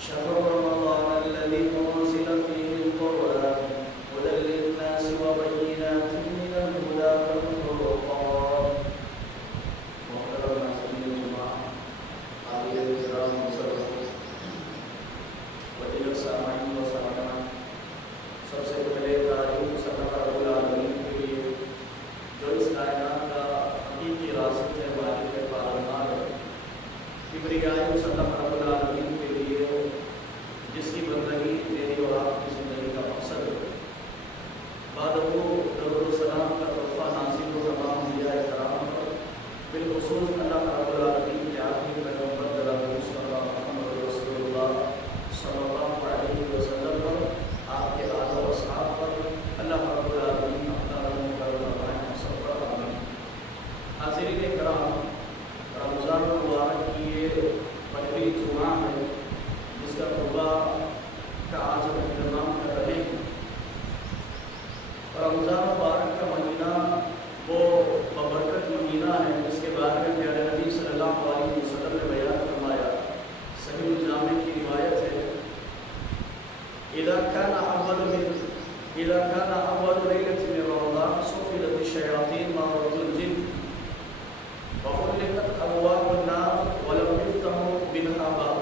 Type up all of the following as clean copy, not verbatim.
شهر رمضان الذي أنزل فيه القرآن هدى للناس وبينات من الهدى والفرقان. محترم ناظرین الجماع، حاضرین کرام مسلمان و دیگر سامعین و سامعات، سب سے پہلے تعریف اللہ رب العالمین کے لیے جو اس کائنات کا حقیقی رازق ہے، مالک ہے، پالنہار ہے. کبریائی اس اللہ رب العالمین کے لیے جس کی بندگی میری اور آپ کی زندگی کا مقصد ہے. بعد وہ درود و سلام کا تحفہ نازل ہو تمام انبیاء کرام پر، بالخصوص اللہ رب العالمین کے آخری پیغمبر جناب مصطفیٰ محمد رسول اللہ صلی اللہ علیہ وسلم پر، آپ کے آل و اصحاب پر اللہ رب العالمین اپنا رحم کرم فرمائے سب پر آمین. حاضرین کرام، رمضان المبارک کی یہ پہلی جمعہ ہے جس کا قربہ کا آج ہم اہتمام کر رہے ہیں. رمضان مبارک کا مہینہ وہ ببرکت مہینہ ہے جس کے بارے میں پیارے نبی صلی اللہ علیہ وسلم نے بیان فرمایا. صحیح الجامع کی روایت ہے، اذا كان اول ليلة من رمضان صفدت الشياطين مرة الجن وغلقت ابواب النار ولم يفتح منها باب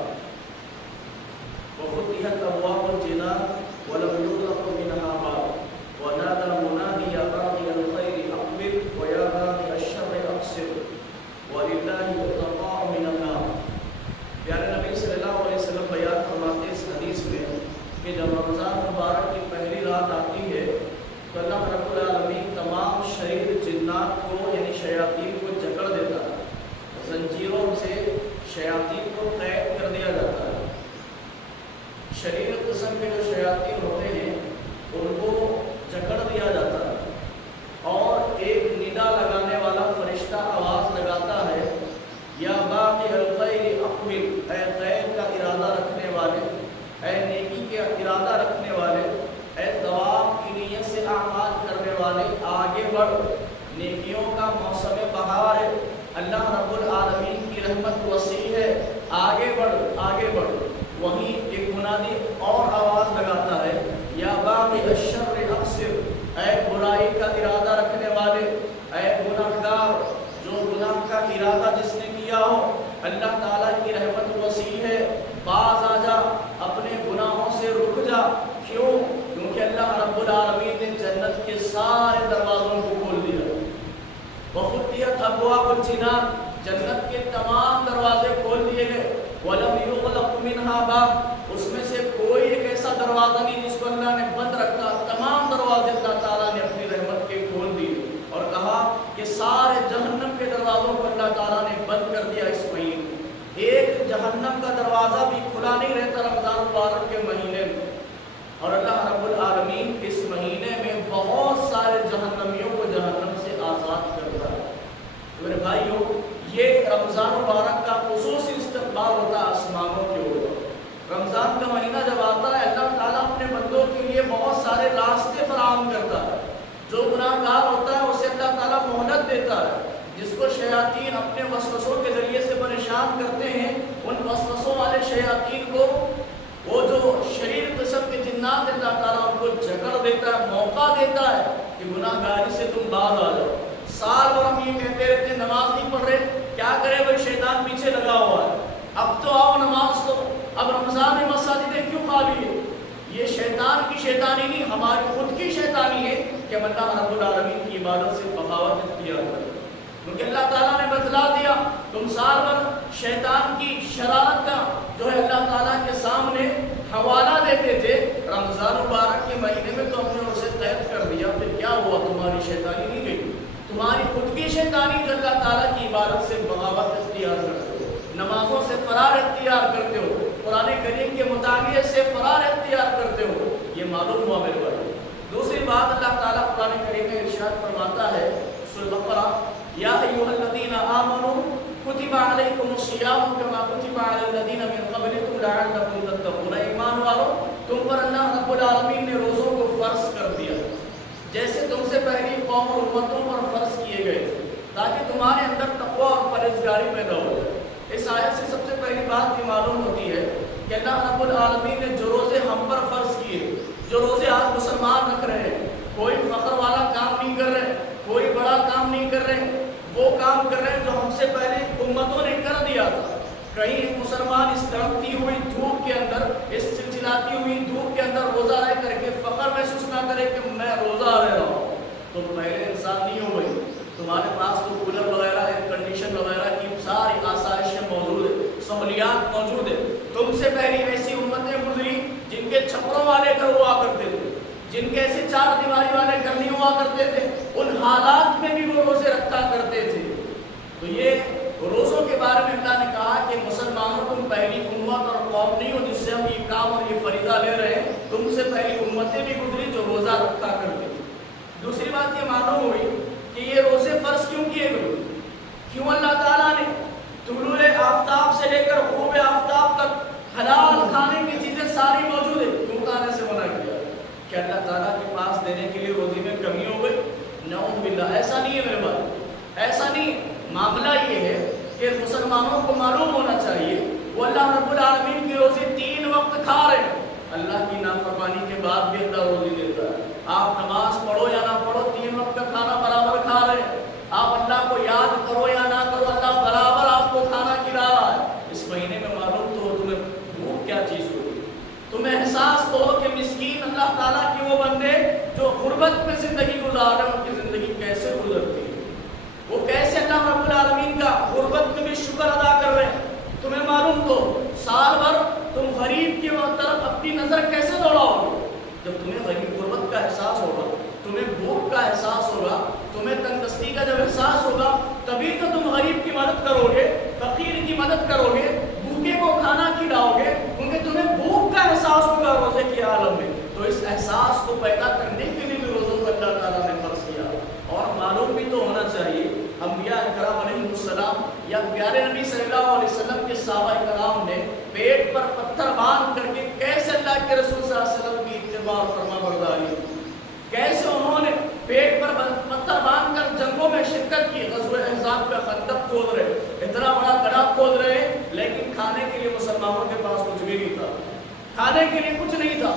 وفتحت ابواب الجنان ولم يغلق منها باب ونادى منادي يا باغي الخير اقبل ويا باغي الشر اقصر ولله التقاء من النار. پیارے نبی صلی اللہ علیہ وسلم بیان فرماتے اس حدیث میں کہ جب رمضان مبارک کی پہلی رات آتی ہے تو اللہ رب العالمین تمام شریر جنات کو یعنی شیاطین کو جکڑ دیتا ہے، زنجیروں سے شیاطین کو قید کر دیا جاتا ہے. شریر قسم کے جو شیاطین ہوتے ہیں ان کو جکڑ دیا جاتا ہے اور ایک ندا لگانے والا فرشتہ آواز لگاتا ہے، یا باغی الخیر اقبل، اے خیر کا ارادہ رکھنے والے، اے نیکی کا ارادہ رکھنے والے، اے ثواب کی نیت سے اعمال کرنے والے، آگے بڑھ، نیکیوں کا موسم بہار ہے، اللہ رب العالمین کی رحمت وسیع ہے، آگے بڑھ آگے بڑھ. وہیں ایک منادی اور آواز لگاتا ہے، یا باغی الشر اقصر، اے برائی کا ارادہ رکھنے والے، اے گناہگار، جو گناہ کا ارادہ جس نے کیا ہو، اللہ تعالیٰ کی رحمت وسیع ہے، باز آ جا، اپنے گناہوں سے رک جا. کیوں؟ کیونکہ اللہ رب العالمین نے جنت کے سارے دروازوں کو کھول دیا. وفتحت ابواب الجنان، جنت کے تمام دروازے کھول دیے گئے. ولم یغلق منها باب، اس میں سے کوئی ایک ایسا دروازہ نہیں جس کو اللہ نے بند رکھا. تمام دروازے اللہ تعالیٰ نے اپنی رحمت کے کھول دیے اور کہا کہ سارے جہنم کے دروازوں کو اللہ تعالیٰ نے بند کر دیا. اس مہینے ایک جہنم کا دروازہ بھی کھلا نہیں رہتا رمضان مبارک کے مہینے میں. اور اللہ رب العالمین اس مہینے میں بہت سارے جہنمیوں کو جہنم سے آزاد کرتا ہے. میرے بھائیوں، یہ رمضان مبارک کا خصوصی استقبال ہوتا ہے آسمانوں کے اوپر. رمضان کا مہینہ جب آتا ہے اللہ تعالیٰ اپنے بندوں کے لیے بہت سارے راستے فراہم کرتا ہے. جو گناہ گار ہوتا ہے اسے اللہ تعالیٰ مہلت دیتا ہے. جس کو شیاطین اپنے وسوسوں کے ذریعے سے پریشان کرتے ہیں، ان وسوسوں والے شیاطین کو وہ جو شریر قسم کے جنات اللہ تعالیٰ ان کو جکڑ دیتا ہے، موقع دیتا ہے کہ گناہ گاری سے تم باز آ جاؤ. سال بھر ہم یہ کہتے رہتے ہیں نماز نہیں پڑھ رہے، کیا کرے بھائی، شیطان پیچھے لگا ہوا ہے، اب تو آؤ نماز تو. اب رمضان میں مساجدیں کیوں خالی ہے؟ یہ شیطان کی شیطانی نہیں، ہماری خود کی شیطانی ہے کہ ہم اللہ رب العالمین کی عبادت سے بغاوت اختیار کریں. کیونکہ اللہ تعالیٰ نے بتلا دیا، تم سال بھر شیطان کی شرارت کا جو ہے اللہ تعالیٰ کے سامنے حوالہ دیتے تھے، رمضان مبارک کے مہینے میں تو ہم نے اسے قید کر دیا. پھر کیا ہوا؟ تمہاری شیطانی نہیں گئی، تمہاری خود کی شیطانی جو اللہ تعالیٰ کی عبادت سے بغاوت اختیار کرتے ہو، نمازوں سے فرار اختیار کرتے ہو، قرآن کریم کے مطالعے سے فرار اختیار کرتے ہو، یہ معلوم ہوا میرے بھائی. دوسری بات اللہ تعالیٰ قرآن کریم میں ارشاد فرماتا ہے سورۃ بقرہ، یا ایھا الذین آمنوا کتب علیکم الصیام کما کتب علی الذین من قبلکم لعلکم تتقون. ایمان والو، تم پر اللہ رب العالمین نے روزوں کو فرض کر دیا جیسے تم سے پہلی قوم اور امتوں پر فرض کیے گئے تھے، تاکہ تمہارے اندر تقویٰ اور پرہیزگاری پیدا ہو جائے. اس آیت سے سب سے پہلی بات یہ معلوم ہوتی ہے کہ اللہ رب العالمین نے جو روزے ہم پر فرض کیے، جو روزے آج مسلمان رکھ رہے ہیں، کوئی فخر والا کام نہیں کر رہے، کوئی بڑا کام نہیں کر رہے، وہ کام کر رہے ہیں جو ہم سے پہلے امتوں نے کر دیا تھا۔ کہیں ایک مسلمان اس تڑپتی ہوئی دھوپ کے اندر، اس چلچلاتی ہوئی دھوپ کے اندر روزہ رہ کر کے فخر محسوس نہ کرے کہ میں روزہ رہ رہا ہوں، تو پہلے انسان نہیں ہو گئی۔ تمہارے پاس تو کولر وغیرہ ایئر کنڈیشن وغیرہ کی ساری آسائشیں موجود ہیں، سہولیات موجود ہیں۔ تم سے پہلی ایسی امتیں گزری جن کے چھپروں والے گھر ہوا کرتے تھے، جن کے ایسے چار دیواری والے گھر نہیں ہوا کرتے تھے، ان حالات میں بھی وہ روزے رکھا کرتے تھے۔ تو یہ روزوں کے بارے میں اللہ نے کہا کہ مسلمانوں تم پہلی امت اور قوم نہیں ہو جس سے ہم یہ کام اور یہ فریضہ لے رہے ہیں، تم سے پہلی امتیں بھی گزری جو روزہ رکھا کرتی تھی۔ دوسری بات یہ معلوم ہوئی کہ یہ روزے فرض کیوں کیے گئے، کیوں اللہ تعالیٰ نے طلوع آفتاب سے لے کر غروب آفتاب تک حلال کھانے کی چیزیں ساری موجود ہیں، کیوں کھانے سے منع کیا؟ کہ اللہ تعالیٰ کے پاس دینے کے لیے روزی میں کمی ہو گئی؟ نعوذ باللہ، ایسا نہیں ہے میرے بھائی، ایسا نہیں۔ معاملہ یہ ہے کہ مسلمانوں کو معلوم ہونا چاہیے وہ اللہ رب العالمین کی روزی 3 وقت کھا رہے ہیں۔ اللہ کی نافرمانی کے بعد بھی اللہ روزی دیتا ہے۔ آپ نماز پڑھو یا نہ پڑھو، 3 وقت کا کھانا برابر کھا رہے ہیں۔ آپ اللہ کو یاد کرو یا نہ کرو، اللہ برابر آپ کو کھانا کھلا رہا ہے۔ اس مہینے میں معلوم تو ہو تمہیں بھوک کیا چیز ہوگی، تمہیں احساس تو ہو کہ مسکین اللہ تعالیٰ کے وہ بندے جو غربت میں زندگی گزار رہے ہیں، ان کی زندگی کیسے گزرتی ہے، وہ کیسے اللہ رب العالمین کا غربت میں بھی شکر ادا کر رہے ہیں۔ تمہیں معلوم تو سال بھر تم غریب کی طرف اپنی نظر کیسے دوڑاؤ گے؟ جب تمہیں غریب غربت کا احساس ہوگا، تمہیں بھوک کا احساس ہوگا، تمہیں تنگ دستی کا جب احساس ہوگا، تبھی تو تم غریب کی مدد کرو گے، فقیر کی مدد کرو گے، بھوکے کو کھانا کھلاؤ گے، کیونکہ تمہیں بھوک کا احساس ہوگا روزے کے عالم میں۔ تو اس احساس کو پیدا کرنے کے لیے بھی روزوں کو اللہ تعالیٰ نے فرض کیا۔ اور معلوم بھی تو ہونا چاہیے انبیاء کرام علیہ السلام یا پیارے نبی صلی اللہ علیہ وسلم کے صحابہ کرام نے پیٹ پر پتھر باندھ کر کے کیسے اللہ کے رسول صلی اللہ علیہ وسلم کی اتباع اور فرما برداری، کیسے انہوں نے پیٹ پر پتھر باندھ کر جنگوں میں شرکت کی، غزوہ احزاب پہ خندق کھود رہے، اتنا بڑا گڑھا کھود رہے، لیکن کھانے کے لیے مسلمانوں کے پاس کچھ بھی نہیں تھا، کھانے کے لیے کچھ نہیں تھا۔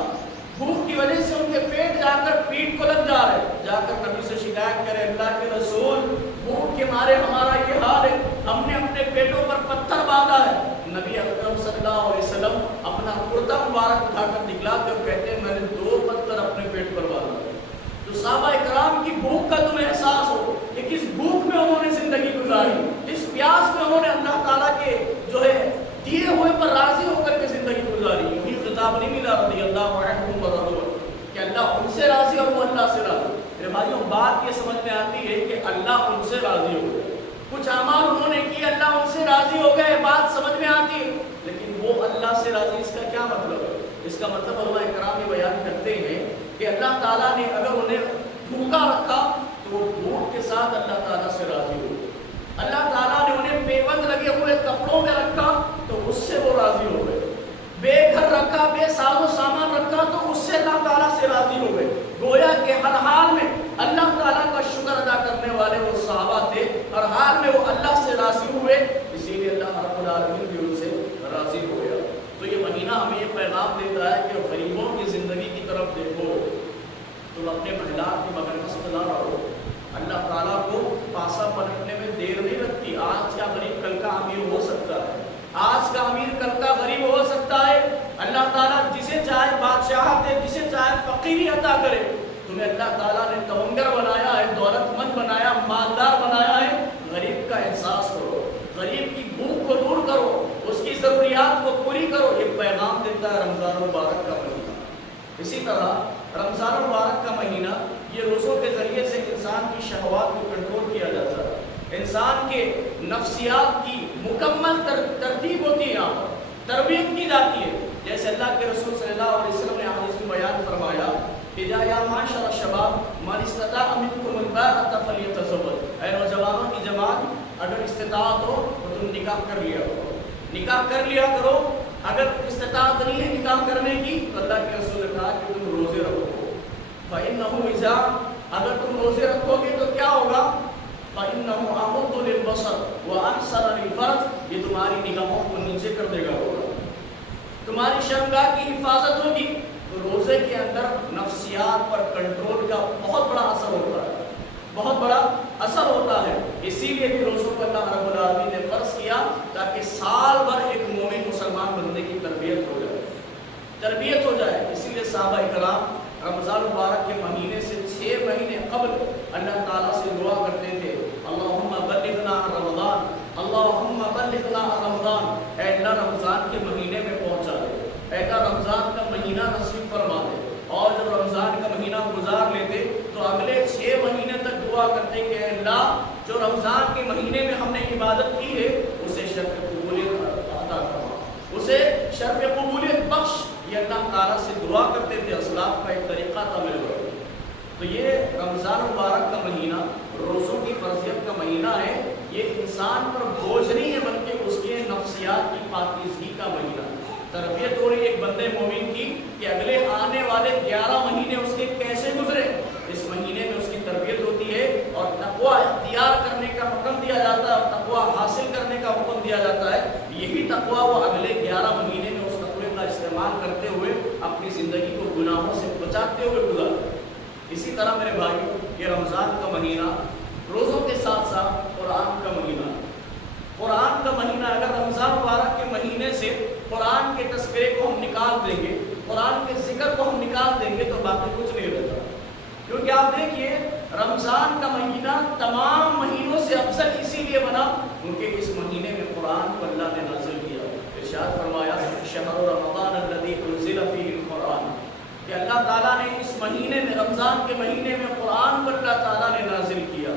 بھوک کی وجہ سے ان کے پیٹ جا کر پیٹ کو لگ جا رہے، جا کر نبی سے شکایت کرے، اللہ کے رسول بھوک کے مارے ہمارا یہ حال ہے، ہم نے اپنے پیٹوں پر پتھر باندھا ہے۔ نبی اکرم صلی اللہ علیہ وسلم اپنا کرتا مبارک اٹھا کر دکھلا کر کہتے ہیں میں نے 2 پتھر اپنے پیٹ پر باندھا۔ تو صحابہ کرام کی بھوک کا تمہیں احساس ہو کہ کس بھوک میں انہوں نے زندگی گزاری، اس پیاس میں انہوں نے اللہ تعالیٰ کے جو ہے دیے ہوئے پر راضی ہو کر کے زندگی گزاری۔ یہی خطاب نہیں ملا رضی اللہ عنہم ورضوا کہ اللہ ان سے راضی اور وہ اللہ سے راضی۔ میرے بھائیوں بات یہ سمجھ میں آتی ہے کہ اللہ ان سے راضی ہو گئے، کچھ اعمال انہوں نے کیے، اللہ ان سے راضی ہو گئے، بات سمجھ میں آتی ہے، لیکن وہ اللہ سے راضی، اس کا کیا مطلب ہے؟ اس کا مطلب علماء کرام یہ بیان کرتے ہیں کہ اللہ تعالیٰ نے اگر انہیں بھوکا رکھا تو وہ بھوک کے ساتھ اللہ تعالیٰ سے راضی ہو گئے، اللہ تعالیٰ نے انہیں پیبند لگے ہوئے کپڑوں میں رکھا تو اس سے وہ راضی ہو گئے، بے گھر رکھا، بے ساز و سامان رکھا تو اس سے اللہ تعالیٰ سے راضی ہو گئے۔ گویا کہ ہر حال میں اللہ تعالیٰ کا شکر ادا کرنے والے وہ صحابہ تھے، ہر حال میں وہ اللہ سے راضی ہوئے، اسی لیے اللہ رب العالمین بھی ان سے راضی ہو گیا۔ تو یہ مہینہ ہمیں یہ پیغام دیتا ہے کہ غریبوں کی زندگی کی طرف دیکھو، تم اپنے محلات کی مگر مست نہ رہو۔ اللہ تعالیٰ کو پاسا پلٹنے میں دیر نہیں لگتی۔ آج کا غریب کل کا امیر ہو سکتا ہے، آج کا امیر کل کا غریب ہو سکتا ہے۔ اللہ تعالیٰ جسے چاہے بادشاہت دے، جسے چاہے فقیری عطا کرے۔ تمہیں اللہ تعالیٰ نے تونگر بنایا ہے، دولت مند بنایا، مالدار بنایا ہے، غریب کا احساس کرو، غریب کی بھوک کو دور کرو، اس کی ضروریات کو پوری کرو۔ یہ پیغام دیتا ہے رمضان المبارک کا مہینہ۔ اسی طرح رمضان المبارک کا مہینہ یہ روزوں کے ذریعے سے انسان کی شہوات کو کنٹرول کیا جاتا ہے، انسان کے نفسیات کی مکمل ترتیب ہوتی ہے، یہاں پر تربیت کی جاتی ہے۔ جیسے اللہ کے رسول صلی اللہ علیہ وسلم نے حدیث میں بیان فرمایا کہ یا معاشر الشباب من استطاع منکم الباءۃ فلیتزوج، اے نوجوانوں کی جماعت اگر استطاعت ہو تو تم نکاح کر لیا کرو، نکاح کر لیا کرو۔ اگر استطاعت نہیں ہے نکاح کرنے کی تو اللہ کے رسول نے کہا کہ تم روزے رکھو، فإنه إذا، اگر تم روزے رکھو گے تو کیا ہوگا؟ فإنه أغض للبصر وأحسن للفرج، یہ تمہاری نگاہوں کو نیچے کر دے گا ہوگا۔ تمہاری شرمگاہ کی حفاظت ہوگی، تو روزے کے اندر نفسیات پر کنٹرول کا بہت بڑا اثر ہوتا ہے، بہت بڑا اثر ہوتا ہے۔ اسی لیے بھی روزوں کو اللہ رب العالمین نے فرض کیا تاکہ سال بھر ایک مومن مسلمان بندے کی تربیت ہو جائے۔ اسی لیے صحابہ کرام رمضان مبارک کے مہینے سے 6 مہینے قبل اللہ تعالیٰ سے دعا کرتے تھے، اللہم بلغنا رمضان، اللہم بلغنا رمضان، اے اللہ رمضان کے مہینے میں پہنچا دے، اے اللہ رمضان کا مہینہ نصیب فرما دے۔ اور جب رمضان کا مہینہ گزار لیتے تو اگلے 6 مہینے تک دعا کرتے کہ اے اللہ جو رمضان کے مہینے میں ہم نے عبادت کی ہے اسے شرف قبولیت عطا فرما، اسے شرف قبولیت بخش۔ یہ اللہ تعالیٰ سے دعا کرتے تھے، اسلاف کا ایک طریقہ تھا میرے بھائی۔ تو یہ رمضان مبارک کا مہینہ روزوں کی فرضیت کا مہینہ ہے، یہ انسان پر بوجھ نہیں ہے بلکہ اس کے نفسیات کی پاکیزگی کا مہینہ۔ تربیت ہو رہی ہے ایک بندے مومن کی کہ اگلے آنے والے 11 مہینے اس کے کیسے گزرے، اس مہینے میں اس کی تربیت ہوتی ہے اور تقویٰ اختیار کرنے کا حکم دیا جاتا ہے اور تقویٰ حاصل کرنے کا حکم دیا جاتا ہے۔ یہی تقویٰ وہ اگلے 11 مہینے میں اس تقوی کا استعمال کرتے ہوئے اپنی زندگی کو گناہوں سے بچاتے ہوئے گزارتے ہیں۔ اسی طرح میرے بھائیو، یہ رمضان کا مہینہ روزوں کے ساتھ ساتھ قرآن کا مہینہ، قرآن کا مہینہ۔ اگر رمضان مبارک کے مہینے سے قرآن کے تذکرے کو ہم نکال دیں گے، قرآن کے ذکر کو ہم نکال دیں گے تو باقی کچھ نہیں رہتا۔ کیونکہ آپ دیکھیے رمضان کا مہینہ تمام مہینوں سے افضل اسی لیے بنا کیونکہ اس مہینے میں قرآن کو اللہ نے نازل کیا۔ ارشاد فرمایا شہر رمضان الذی انزل فیہ القرآن، کہ اللہ تعالیٰ نے اس مہینے میں، رمضان کے مہینے میں قرآن کو اللہ تعالیٰ نے نازل کیا۔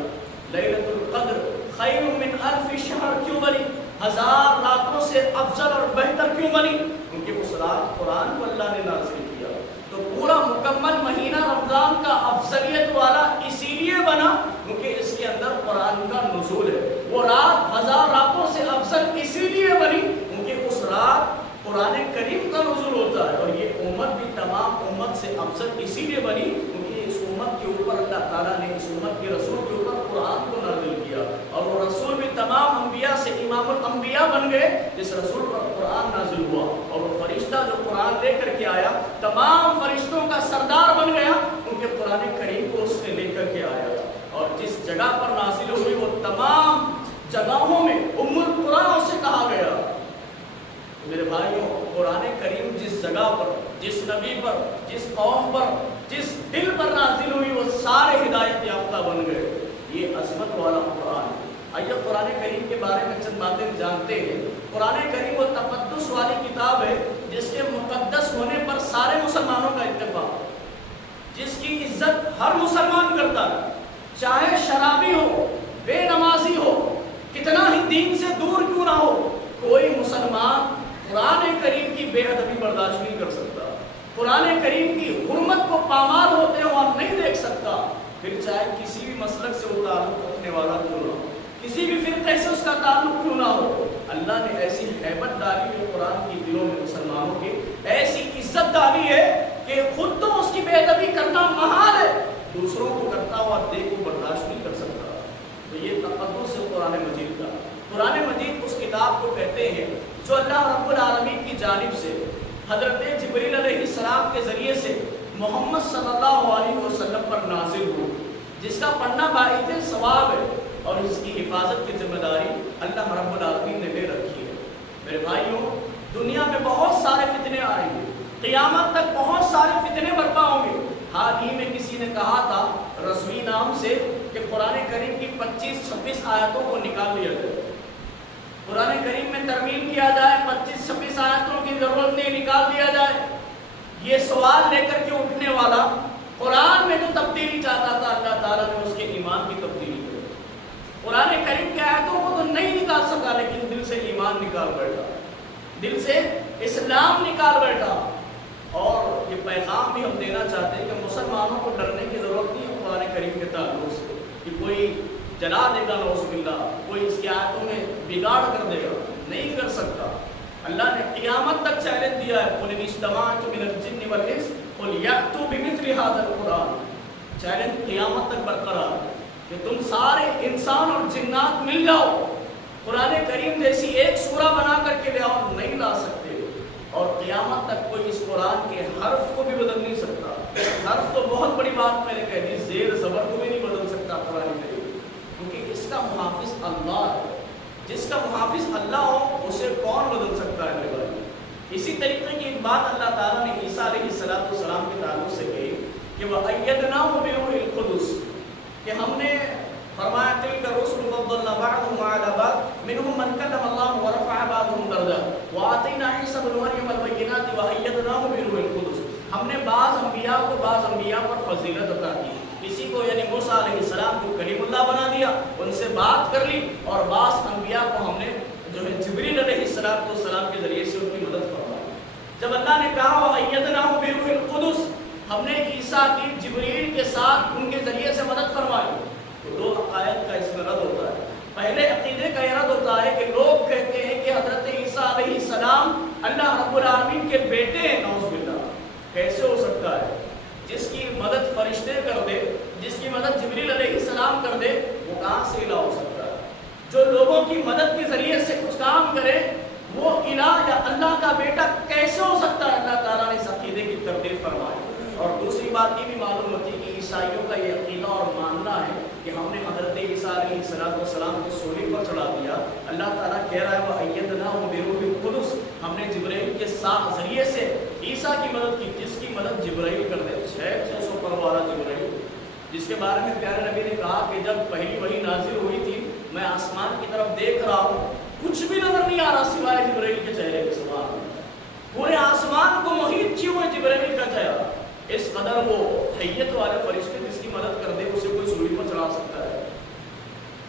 لیلۃ القدر خیر من الف شہر کیوں بنی؟ 1000 راتوں سے افضل اور بہتر کیوں بنی؟ کیونکہ اس رات قرآن کو اللہ نے نازل کیا۔ تو پورا مکمل مہینہ رمضان کا افضلیت والا اسی لیے بنا کیونکہ اس کے اندر قرآن کا نزول ہے۔ وہ رات 1000 راتوں سے افضل اسی لیے بنی کیونکہ اس رات قرآن کریم کا نزول ہوتا ہے۔ اور یہ امت بھی تمام امت سے افضل اسی لیے بنی کیونکہ اس امت کے اوپر اللہ تعالیٰ نے اس امت کے رسول کے اوپر قرآن کو نازل کیا، اور وہ رسول بھی تمام انبیاء سے امام الانبیاء بن گئے جس رسول پر قرآن نازل ہوا، اور وہ فرشتہ جو قرآن لے کر کے آیا تمام فرشتوں کا سردار بن گیا کیونکہ قرآن کریم کو اس نے لے کر کے آیا تھا۔ اور جس جگہ پر نازل ہوئی وہ تمام جگہوں میں ام القرآن اسے کہا گیا۔ میرے بھائیوں، قرآن کریم جس جگہ پر، جس نبی پر، جس قوم پر، جس دل پر نازل ہوئی وہ سارے ہدایت یافتہ بن گئے۔ یہ عظمت والا قرآن ہے۔ آئیے قرآن کریم کے بارے میں چند باتیں جانتے ہیں۔ قرآن کریم وہ تقدس والی کتاب ہے جس کے مقدس ہونے پر سارے مسلمانوں کا اتفاق، جس کی عزت ہر مسلمان کرتا ہے، چاہے شرابی ہو، بے نمازی ہو، کتنا ہی دین سے دور کیوں نہ ہو، کوئی مسلمان قرآن کریم کی بے ادبی برداشت نہیں کر سکتا، قرآن کریم کی حرمت کو پامال ہوتے ہوا نہیں دیکھ سکتا، پھر چاہے کسی بھی مسلک سے وہ تعلق رکھنے والا کیوں نہ ہو، کسی بھی فرقے سے اس کا تعلق کیوں نہ ہو۔ اللہ نے ایسی ہیبت ڈالی ہے قرآن کی دلوں میں مسلمانوں کی، ایسی عزت ڈالی ہے کہ خود تو اس کی بے ادبی کرنا محال ہے، دوسروں کو کرتا ہوا دیکھ کو برداشت نہیں کر سکتا۔ تو یہ تقدس ہے قرآن مجید کا۔ قرآن مجید اس کتاب کو کہتے ہیں جو اللہ رب العالمین کی جانب سے حضرت جبریل علیہ السلام کے ذریعے سے محمد صلی اللہ علیہ وسلم پر نازل ہو، جس کا پڑھنا باعث ثواب ہے اور اس کی حفاظت کی ذمہ داری اللہ رب العالمین نے لے رکھی ہے۔ میرے بھائیوں، دنیا میں بہت سارے فتنے آئیں گے، قیامت تک بہت سارے فتنے برپا ہوں گے۔ حال ہی میں کسی نے کہا تھا رضوی نام سے کہ قرآن کریم کی 25-26 آیتوں کو نکال لیا جائے، قرآن کریم میں ترمیم کیا جائے، 25-26 آیتوں کی ضرورت نہیں، نکال دیا جائے۔ یہ سوال لے کر کے اٹھنے والا قرآن میں جو تبدیلی چاہتا تھا اللہ تعالیٰ نے اس کے ایمان کی تبدیلی کی۔ قرآن کریم کی آیتوں کو تو نہیں نکال سکا لیکن دل سے ایمان نکال بیٹھا، دل سے اسلام نکال بیٹھا۔ اور یہ پیغام بھی ہم دینا چاہتے ہیں کہ مسلمانوں کو ڈرنے کی ضرورت نہیں ہے قرآن کریم کے تعلق سے کہ کوئی جلا دے گا نعوذ باللہ، کوئی اس کی آیتوں میں بگاڑ کر دے گا، نہیں کر سکتا۔ اللہ نے قیامت تک چیلنج دیا ہے، قُلْ إِنِ اجْتَمَعْتُ مِنَ الْجِنِّ وَالْإِنسِ قُلْ يَأْتُوا بِمِثْلِ هَذَا الْقُرْآنِ، چیلنج قیامت تک برقرار ہے کہ تم سارے انسان اور جنات مل جاؤ، قرآن کریم جیسی ایک سورہ بنا کر کے لے آؤ، نہیں لا سکتے۔ اور قیامت تک کوئی اس قرآن کے حرف کو بھی بدل نہیں سکتا. حرف تو بہت بڑی بات میں نے کہہ دی, زیر زبر کو بھی نہیں بدل سکتا قرآن کریم, کیونکہ اس کا محافظ اللہ ہے. جس کا محافظ اللہ ہو اسے کون بدل سکتا ہے میرے بھائی. اسی طریقے کی ایک بات اللہ تعالیٰ نے عیسیٰ علیہ السلام کے تعلق سے کہی کہ وَأَيَّدْنَاهُ بِرُوحِ الْقُدُسِ, کہ ہم نے فرمایا تِلْكَ الرُّسُلُ فَضَّلْنَا بَعْضَهُمْ عَلَىٰ بَعْضٍ مِّنْهُم مَّن كَلَّمَ اللَّهُ وَرَفَعَ بَعْضَهُمْ دَرَجَاتٍ وَآتَيْنَا عِيسَىٰ ابْنَ مَرْيَمَ الْبَيِّنَاتِ وَأَيَّدْنَاهُ بِرُوحِ الْقُدُسِ. ہم نے بعض انبیاء کو بعض انبیاء پر فضیلت عطا کی. کسی کو یعنی موسیٰ علیہ السلام کو کلیم اللہ بنا دیا, ان سے بات کر لی, اور بعض انبیاء کو ہم نے جو ہے جبریل علیہ السلام کے ذریعے سے ان کی مدد فرمائی. جب اللہ نے کہا وَأَيَّدْنَاهُ بِرُوحِ الْقُدُسِ, ہم نے عیسیٰ کی جبریل کے ساتھ ان کے ذریعے سے مدد فرمائی, تو دو عقائد کا اس میں رد ہوتا ہے. پہلے عقیدے کا یہ رد ہوتا ہے کہ لوگ کہتے ہیں کہ حضرت عیسیٰ علیہ السلام اللہ رب العالمین کے بیٹے ہیں. نعوذ باللہ, کیسے ہو سکتا ہے؟ جس کی مدد فرشتے کر دے, جس کی مدد جبریل علیہ السلام کر دے, وہ کہاں سے الہ ہو سکتا ہے؟ جو لوگوں کی مدد کے ذریعے سے کچھ کام کرے وہ الہ یا اللہ کا بیٹا کیسے ہو سکتا ہے؟ اللہ تعالیٰ نے اس عقیدے کی تردید فرمائی. اور دوسری بات یہ بھی معلوم ہوتی ہے کہ عیسائیوں کا یہ عقیدہ اور ماننا ہے کہ ہم نے حضرت عیسیٰ علیہ السلام کو سولی پر چڑھا دیا. اللہ تعالیٰ کہہ رہا ہے وَأَيَّدْنَاهُ بِرُوحِ الْقُدُسِ, ہم نے جبرائیل کے ذریعے سے عیسیٰ کی مدد کی, جس کی مدد جبرائیل کر دے. 600 پر والا جبرائیل, جس کے بارے میں پیارے نبی نے کہا کہ جب پہلی وحی نازل ہوئی تھی میں آسمان کی طرف دیکھ رہا ہوں, کچھ بھی نظر نہیں آ رہا سوائے جبرائیل کے چہرے کے. سبحان اللہ, پورے آسمان کو محیط کیے ہوئے جبرائیل کا چہرہ. اس قدر وہ حیت والے فرشتے جس کی مدد کر دے اسے کوئی سولی پر چڑھا سکتا ہے.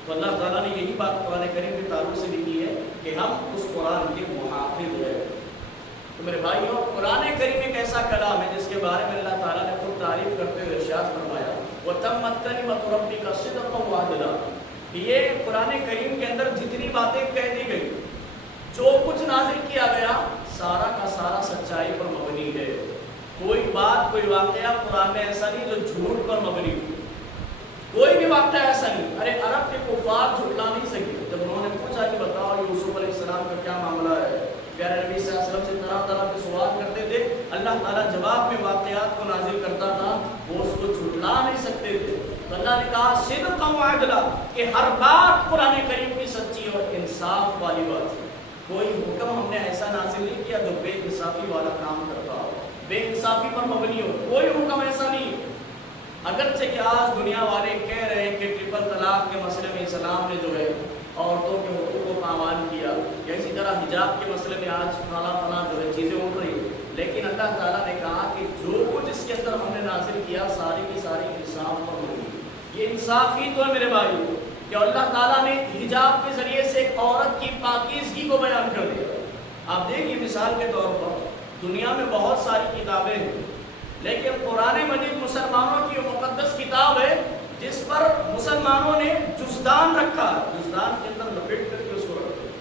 تو اللہ تعالیٰ نے یہی بات قرآن کریم کے تعلق سے لکھی ہے کہ ہم اس قرآن کے محافظ ہیں. تو میرے بھائیوں, قرآن کریم ایک ایسا کلام ہے جس کے بارے میں اللہ تعالیٰ نے خود تعریف کرتے ہوئے ارشاد فرمایا وَتَمَّتْ كَلِمَتُ رَبِّكَ صِدْقًا وَعَدْلًا, کہ یہ قرآن کریم کے اندر جتنی باتیں کہہ دی گئی, جو کچھ نازل کیا گیا, سارا کا سارا سچائی پر مبنی ہے. کوئی بات, کوئی واقعہ قرآن میں ایسا نہیں جو جھوٹ پر مبنی ہو. کوئی بھی واقعہ ایسا نہیں. ارے عرب کے کفار جھٹلا نہیں سکے. جب انہوں نے پوچھا کہ بتاؤ یوسف علیہ السلام کا کیا معاملہ ہے, پیارے نبی صلی اللہ علیہ وسلم سے طرح طرح کے سوال کرتے تھے, اللہ تعالیٰ جواب میں واقعات کو نازل کرتا تھا, وہ اس کو جھٹلا نہیں سکتے تھے. تو اللہ نے کہا صدقا وعدلا, کہ ہر بات قرآن کریم کی سچی اور انصاف والی بات ہے. کوئی حکم ہم نے ایسا نازل نہیں کیا جو بے انصافی والا کام کرتا ہو, بے انصافی پر مبنی ہو. کوئی حکم ایسا نہیں. اگرچہ کہ آج دنیا والے کہہ رہے ہیں کہ ٹرپل طلاق کے مسئلے میں اسلام نے جو ہے عورتوں کے حقوق کو پامال کیا, یا اسی طرح حجاب کے مسئلے میں آج فلاں جو ہے چیزیں اٹھ رہی, لیکن اللہ تعالیٰ نے کہا کہ جو کچھ اس کے اندر ہم نے نازل کیا ساری کی ساری انصاف پر مبنی. یہ انصاف ہی تو ہے میرے بھائی, کہ اللہ تعالیٰ نے حجاب کے ذریعے سے ایک عورت کی پاکیزگی کو بیان کر دیا. آپ دیکھیے مثال کے طور پر دنیا میں بہت ساری کتابیں ہیں, لیکن قرآن مجید مسلمانوں کی مقدس کتاب ہے جس پر مسلمانوں نے جزدان رکھا ہے. جزدان کے اندر لپیٹ کر کے اس کو رکھتے ہیں.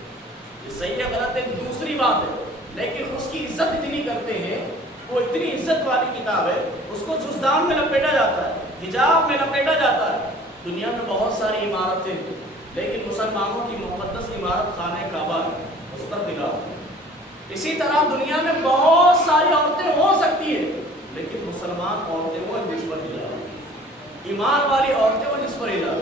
یہ صحیح ہے غلط ہے دوسری بات ہے, لیکن اس کی عزت اتنی کرتے ہیں, وہ اتنی عزت والی کتاب ہے, اس کو جزدان میں لپیٹا جاتا ہے, حجاب میں لپیٹا جاتا ہے. دنیا میں بہت ساری عمارتیں ہیں, لیکن مسلمانوں کی مقدس عمارت خانہ کعبہ ہے, اس پر خلاف ہے. اسی طرح دنیا میں بہت ساری عورتیں ہو سکتی ہیں, لیکن مسلمان عورتیں وہ جس پر حجاب, ایمان والی عورتیں وہ جس پر حجاب.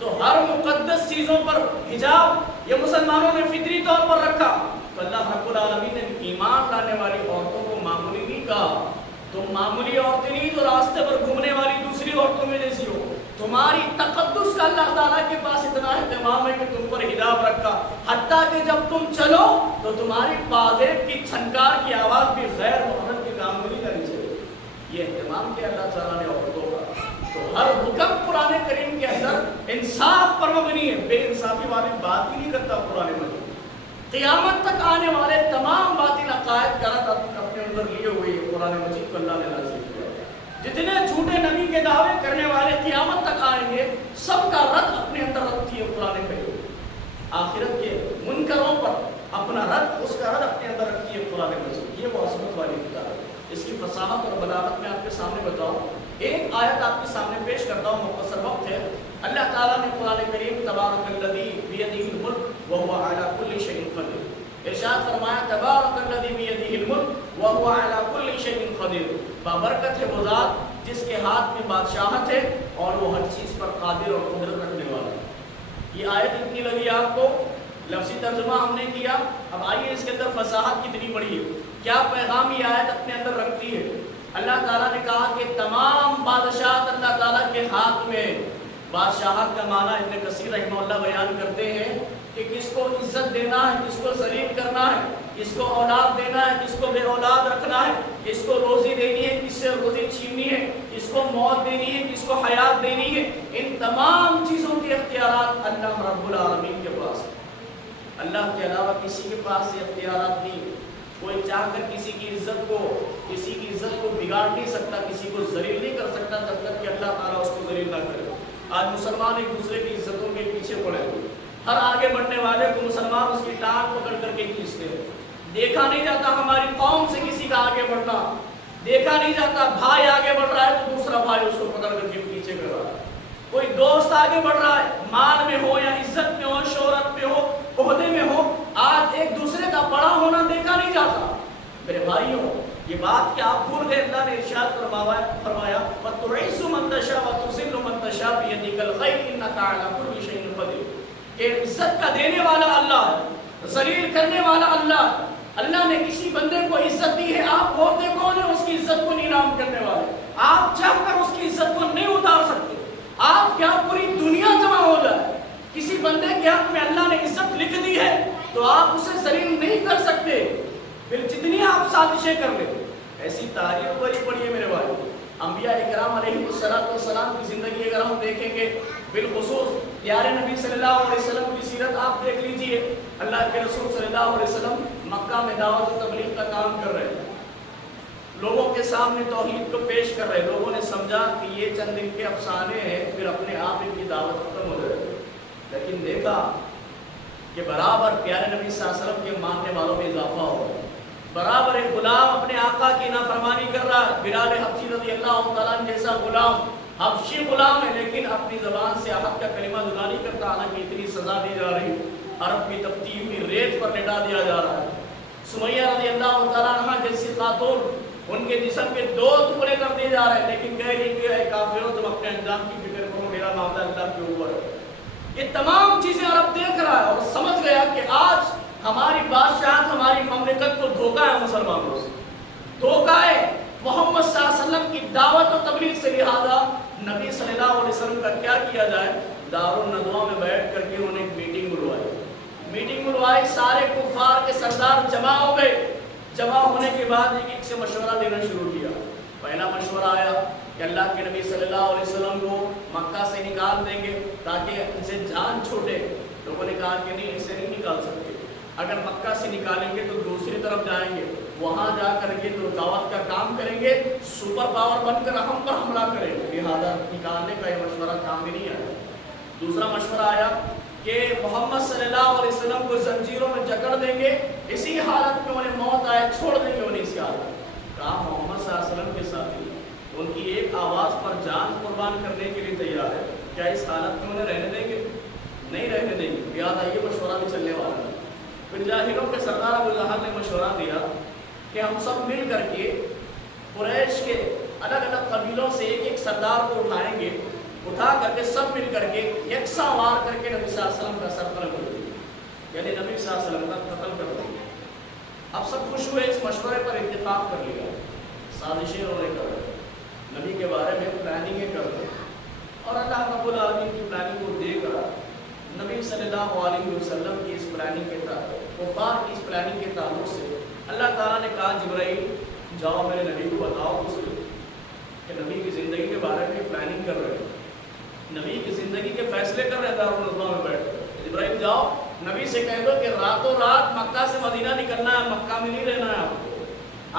تو ہر مقدس چیزوں پر حجاب یہ مسلمانوں نے فطری طور پر رکھا. تو اللہ رب العالمین نے ایمان لانے والی عورتوں کو معمولی نہیں کہا. تم معمولی عورتیں نہیں جو راستے پر گھومنے والی دوسری عورتوں میں جیسی ہو. تمہاری تقدس کا اللہ تعالیٰ کے پاس اتنا اہتمام ہے کہ تم پر حجاب رکھا, حتیٰ کہ جب تم چلو تو تمہاری پازیب کی چھنکار کی آواز بھی غیر محرم کے کام میں نہیں کرنی چاہیے. یہ اہتمام کیا اللہ تعالیٰ نے عورتوں کا. تو ہر حکم قرآن کریم کے اندر انصاف پر مبنی ہے, بے انصافی والی بات ہی نہیں کرتا قرآن مجید. قیامت تک آنے والے تمام باطل عقائد کا رد اپنے اندر لیے ہوئے قرآن مجید کو اللہ نے نازل کیا. جتنے جھوٹے نبی کے دعوے کرنے والے قیامت تک آئیں گے, سب کا رد اپنے اندر رکھتی ہے قرآن کریم. آخرت کے منکروں پر اپنا رد, اس کا رد اپنے اندر رکھتی ہے قرآن مجید. یہ وہ عظمت والی کتاب ہے. اس کی فصاحت اور بلاغت میں آپ کے سامنے بتاؤں. ایک آیت آپ کے سامنے پیش کرتا ہوں, مختصر وقت ہے. اللہ تعالیٰ نے قرآن کریم تبارک الذی بیدہ الملک وہو علی کل شیء قدیر, ارشاد فرمایا تبارکالذی بیدہ الملک وہو علی کل شیء قدیر، بابرکت ہے وہ ذات جس کے ہاتھ میں بادشاہت ہے اور وہ ہر چیز پر قادر اور قدرت رکھنے والا ہے۔ یہ آیت اتنی لگی آپ کو، لفظی ترجمہ ہم نے کیا، اب آئیے اس کے اندر فصاحت کتنی بڑی ہے، کیا پیغام یہ آیت اپنے اندر رکھتی ہے۔ اللہ تعالیٰ نے کہا کہ تمام بادشاہت اللہ تعالیٰ کے ہاتھ میں۔ بادشاہت کا معنی ابن کثیر رحمہ اللہ بیان کرتے ہیں کہ کس کو عزت دینا ہے، کس کو ذلیل کرنا ہے، کس کو اولاد دینا ہے، کس کو بے اولاد رکھنا ہے، کس کو روزی دینی ہے، کس سے روزی چھیننی ہے، کس کو موت دینی ہے، کس کو حیات دینی ہے، ان تمام چیزوں کے اختیارات اللہ رب العالمین کے پاس ہیں۔ اللہ کے علاوہ کسی کے پاس یہ اختیارات نہیں۔ کوئی چاہ کر کسی کی عزت کو بگاڑ نہیں سکتا، کسی کو ذلیل نہیں کر سکتا جب تک کہ اللہ تعالیٰ اس کو ذلیل نہ کرے۔ آج مسلمان ایک دوسرے کی عزتوں کے پیچھے پڑے ہوئے، ہر آگے بڑھنے والے کو مسلمان اس کی ٹانگ پکڑ کر کے کھینچتے ہیں۔ دیکھا نہیں جاتا ہماری قوم سے کسی کا آگے بڑھنا، دیکھا نہیں جاتا بھائی آگے بڑھ رہا ہے تو دوسرا بھائی اس کو پکڑ کر کے پیچھے کر رہا ہے، کوئی دوست آگے بڑھ رہا ہے مال میں ہو یا عزت میں ہو، شہرت میں ہو، عہدے میں ہو، آج ایک دوسرے کا بڑا ہونا دیکھا نہیں جاتا۔ میرے بھائیوں، یہ بات کہ آپ بھول گئے، اللہ نے ارشاد فرمایا وَتُعِزُّ مَن تَشَاءُ وَتُذِلُّ مَن تَشَاءُ بِيَدِكَ الْخَيْرُ إِنَّكَ عَلَىٰ كُلِّ شَيْءٍ قَدِيرٌ۔ کہ عزت کا دینے والا اللہ ہے، ذلیل کرنے والا اللہ ہے۔ اللہ نے کسی بندے کو عزت دی ہے، آپ ہوتے کون ہیں اس کی عزت کو نیلام کرنے والے؟ آپ چاہ کر اس کی عزت کو نہیں اتار سکتے۔ آپ کیا پوری دنیا جمع ہو جائے، کسی بندے کے حق میں اللہ نے عزت لکھ دی ہے تو آپ اسے ذلیل نہیں کر سکتے، پھر جتنی آپ سازشیں کر لیں۔ ایسی تاریخ بڑی پڑی ہے میرے بھائی، انبیاء کرام علیہ السلام کی زندگی اگر ہم دیکھیں گے، بالخصوص پیارے نبی صلی اللہ علیہ وسلم کی سیرت آپ دیکھ لیجئے۔ اللہ کے رسول صلی اللہ علیہ وسلم مکہ میں دعوت و تبلیغ کا کام کر رہے ہیں، لوگوں کے سامنے توحید کو پیش کر رہے ہیں۔ لوگوں نے سمجھا کہ یہ چند دن کے افسانے ہیں، پھر اپنے آپ ان کی دعوت ختم ہو جائے گی، لیکن دیکھا کہ برابر پیارے نبی صلی اللہ علیہ وسلم کے ماننے والوں میں اضافہ ہو رہا ہے۔ برابر ایک غلام اپنے آقا کی نافرمانی کر رہا ہے، بلال حبشی رضی اللہ تعالیٰ عنہ جیسا غلام، حبشی غلام ہے لیکن اپنی زبان سے حق کا کلمہ ادا نہیں کرتا، حالانکہ اتنی سزا دی جا رہی، عرب کی تپتی ہوئی ریت پر لٹا دیا جا رہا ہے۔ سمیہ رضی اللہ تعالیٰ عنہ جیسی خاتون، ان کے جسم کے 2 ٹکڑے کر دیے جا رہے ہیں، لیکن کہہ رہی کہ اے کافروں تم اپنے انجام کی فکر کرو، میرا معاملہ اللہ کے اوپر ہے۔ یہ تمام چیزیں عرب دیکھ رہا ہے اور سمجھ گیا کہ آج ہماری بادشاہت، ہماری مملکت کو دھوکا ہے، مسلمانوں سے دھوکا ہے محمد صلی اللہ علیہ وسلم کی دعوت و تبلیغ سے۔ لہذا نبی صلی اللہ علیہ وسلم کا کیا کیا جائے، دارالندوہ میں بیٹھ کر کے انہوں نے ایک میٹنگ بلوائی، سارے کفار کے سردار جمع ہو گئے۔ جمع ہونے کے بعد ایک سے مشورہ دینا شروع کیا۔ پہلا مشورہ آیا کہ اللہ کے نبی صلی اللہ علیہ وسلم کو مکہ سے نکال دیں گے تاکہ ان سے جان چھوٹے۔ لوگوں نے کہا کہ نہیں، اسے نہیں نکال سکتے، اگر مکہ سے نکالیں گے تو دوسری طرف جائیں گے، وہاں جا کر کے تو دعوت کا کام کریں گے، سپر پاور بن کر ہم پر حملہ کریں گے، لہٰذا نکالنے کا یہ مشورہ کام میں نہیں آیا۔ دوسرا مشورہ آیا کہ محمد صلی اللہ علیہ وسلم کو زنجیروں میں جکڑ دیں گے، اسی حالت میں انہیں موت آئے چھوڑ دیں گے انہیں اسی حالت میں۔ کہا محمد صلی اللہ علیہ وسلم کے ساتھی ان کی ایک آواز پر جان قربان کرنے کے لیے تیار ہے، کیا اس حالت میں انہیں رہنے دیں گے؟ نہیں رہنے دیں گے، یاد آئیے مشورہ بھی چلنے والا ہے۔ پھر جاہلوں کے سردار ابو جہل نے مشورہ دیا کہ ہم سب مل کر کے قریش کے الگ الگ قبیلوں سے ایک سردار کو اٹھائیں گے، اٹھا کر کے سب مل کر کے یکساں وار کر کے نبی صلی اللہ علیہ وسلم کا سر قلم کر دیں گے، یعنی نبی صلی اللہ علیہ وسلم کا قتل کر دیں گے۔ اب سب خوش ہوئے، اس مشورے پر اتفاق کر لیا، سازشیں انہوں نے کر رہے، نبی کے بارے میں پلاننگیں کر رہے، اور اللہ رب العالمین کی پلاننگ کو دیکھ رہا۔ نبی صلی اللہ علیہ وسلم کی اس پلاننگ کے تعلق، کفار کی اس پلاننگ کے تعلق سے اللہ تعالیٰ نے کہا جبرائیل جاؤ میرے نبی کو بتاؤ کہ نبی کی زندگی کے بارے میں پلاننگ کر رہے ہیں، نبی کی زندگی کے فیصلے کر رہے ہیں دارالندوہ میں بیٹھ کر۔ جبرائیل جاؤ نبی سے کہہ دو کہ راتوں رات مکہ سے مدینہ نکلنا ہے، مکہ میں نہیں رہنا ہے آپ کو،